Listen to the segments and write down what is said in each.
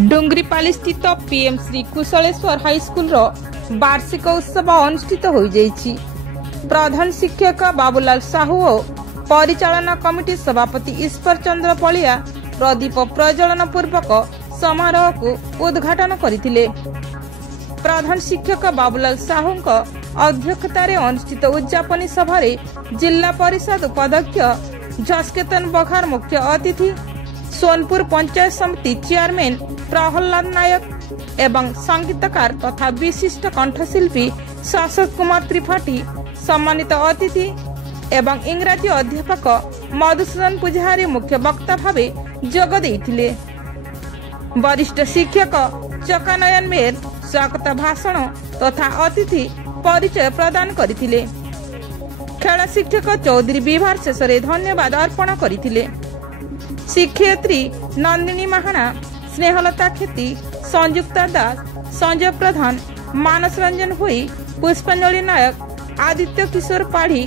डुंगरीपाली स्थित PM Shri कुशलेश्वर high school वार्षिक उत्सव अनुष्ठित हो जाइछि। प्रधान शिक्षक बाबूलाल साहू और परिचालना कमिटी सभापति ईश्वर चंद्र पलिया प्रदीप प्रज्वलन पूर्वक समारोह को उद्घाटन करथिले। प्रधान शिक्षक बाबूलाल साहू अध्यक्षतार अनुष्ठित उद्यापनी सभा जिला परिषद उपाध्यक्ष झस्केतन बखार मुख्य अतिथि, सोनपुर पंचायत समिति चेयरमैन प्रहलाद नायक एवं संगीतकार तथा विशिष्ट कंठशिल्पी शासक कुमार त्रिपाठी सम्मानित अतिथि एवं इंग्राजी अध्यापक मधुसूदन पुजारी मुख्य वक्ता भावे जोग देइथिले। वरिष्ठ शिक्षक चकानयन मेयर स्वागत भाषण तथा अतिथि परिचय प्रदान करथिले। खेल शिक्षक चौधरी विभार शेष धन्यवाद अर्पण करथिले। शिक्षयित्री नंदिनी महाना, स्नेहलता खेती, संयुक्ता दास, संजय प्रधान, मानस रंजन भोई, पुष्पांजलि नायक, आदित्य किशोर पाढ़ी,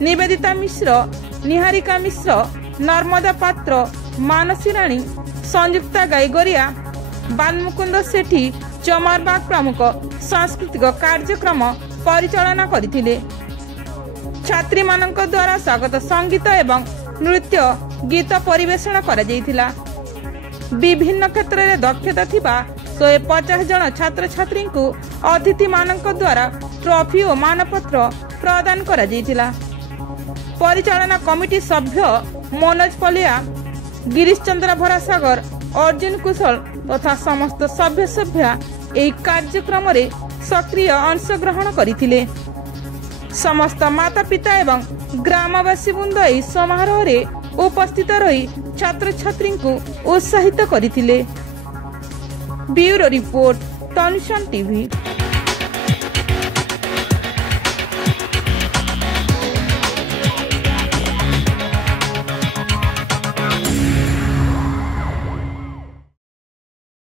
निवेदिता मिश्र, निहारिका मिश्र, नर्मदा पात्र, मानसी राणी, संयुक्ता गाईगोरिया, बालमुकुंद सेठी, चमारबाग प्रमुख सांस्कृतिक कार्यक्रम परिचालना करथिले। छात्री मानक द्वारा स्वागत संगीत एवं नृत्य गीत परिवेषण करा जायथिला। विभिन्न क्षेत्र में दक्षता थिबा 150 जन छात्र छात्री को अतिथि मानक द्वारा ट्रॉफी और मानपत्र प्रदान करा जायथिला। परिचालना कमिटी सभ्य मनोज पलिया, गिरीश चंद्र भरासागर, अर्जुन कुशल तथा समस्त सभ्य सभ्या एही कार्यक्रम रे सक्रिय अंशग्रहण करथिले। समस्त माता पिता एवं ग्रामवासी वृंद एही समारोह रे उपस्थित रही छात्र छात्री को उत्साहित करथिले। Bureau report, Tanushan TV.